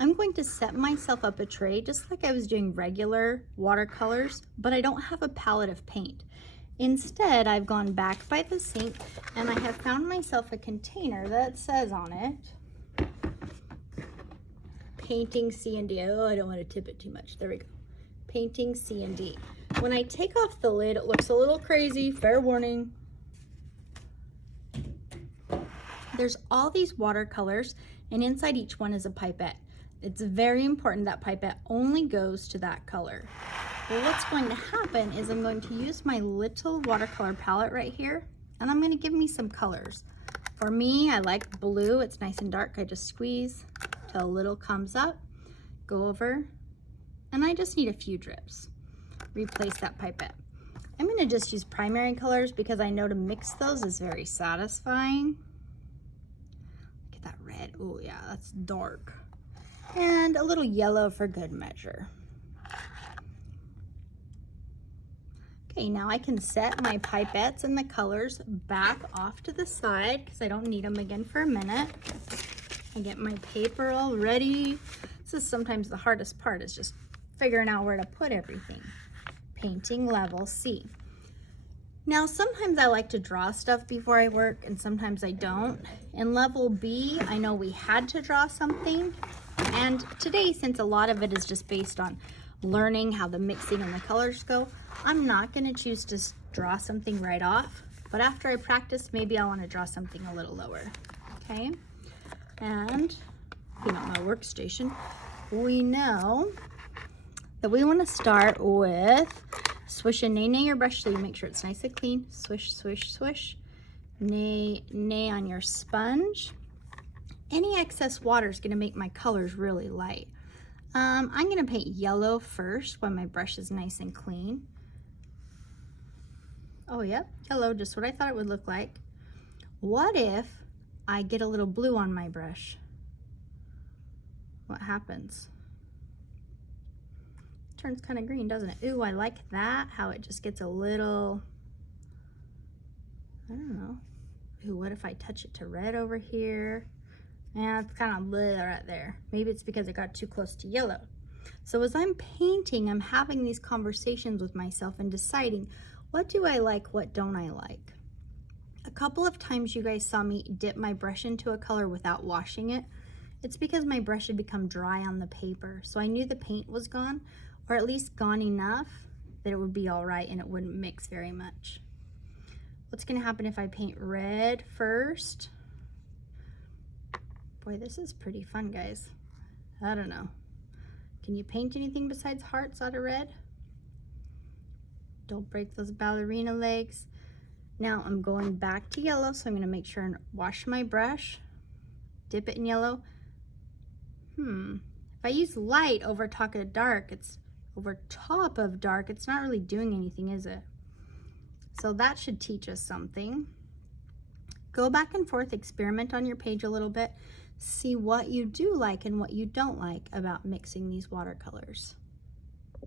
I'm going to set myself up a tray just like I was doing regular watercolors, but I don't have a palette of paint. Instead, I've gone back by the sink and I have found myself a container that says on it, painting C&D. Oh, I don't want to tip it too much. There we go. Painting C&D. When I take off the lid, it looks a little crazy, fair warning. There's all these watercolors and inside each one is a pipette. It's very important that pipette only goes to that color. Well, what's going to happen is I'm going to use my little watercolor palette right here, and I'm going to give me some colors. For me, I like blue. It's nice and dark. I just squeeze till a little comes up, go over, and I just need a few drips. Replace that pipette. I'm going to just use primary colors because I know to mix those is very satisfying. Look at that red. Oh yeah, that's dark. And a little yellow for good measure. Okay, now I can set my pipettes and the colors back off to the side because I don't need them again for a minute. I get my paper all ready. This is sometimes the hardest part, is just figuring out where to put everything. Painting level C. Now, sometimes I like to draw stuff before I work and sometimes I don't. In level B, I know we had to draw something. And today, since a lot of it is just based on learning how the mixing and the colors go, I'm not going to choose to draw something right off, but after I practice, maybe I want to draw something a little lower. Okay, and looking at my workstation, we know that we want to start with swish and nay your brush so you make sure it's nice and clean. Swish, swish, swish. Nay on your sponge. Any excess water is going to make my colors really light. I'm going to paint yellow first when my brush is nice and clean. Oh, yep, yellow, just what I thought it would look like. What if I get a little blue on my brush? What happens? It turns kind of green, doesn't it? Ooh, I like that, how it just gets a little, I don't know. Ooh, what if I touch it to red over here? Yeah, it's kind of blue right there. Maybe it's because it got too close to yellow. So as I'm painting, I'm having these conversations with myself and deciding, what do I like, what don't I like? A couple of times you guys saw me dip my brush into a color without washing it. It's because my brush had become dry on the paper. So I knew the paint was gone, or at least gone enough that it would be all right and it wouldn't mix very much. What's gonna happen if I paint red first? Boy, this is pretty fun, guys. I don't know. Can you paint anything besides hearts out of red? Don't break those ballerina legs. Now I'm going back to yellow, so I'm going to make sure and wash my brush. Dip it in yellow. If I use light over top of dark, it's not really doing anything, is it? So that should teach us something. Go back and forth, experiment on your page a little bit. See what you do like and what you don't like about mixing these watercolors.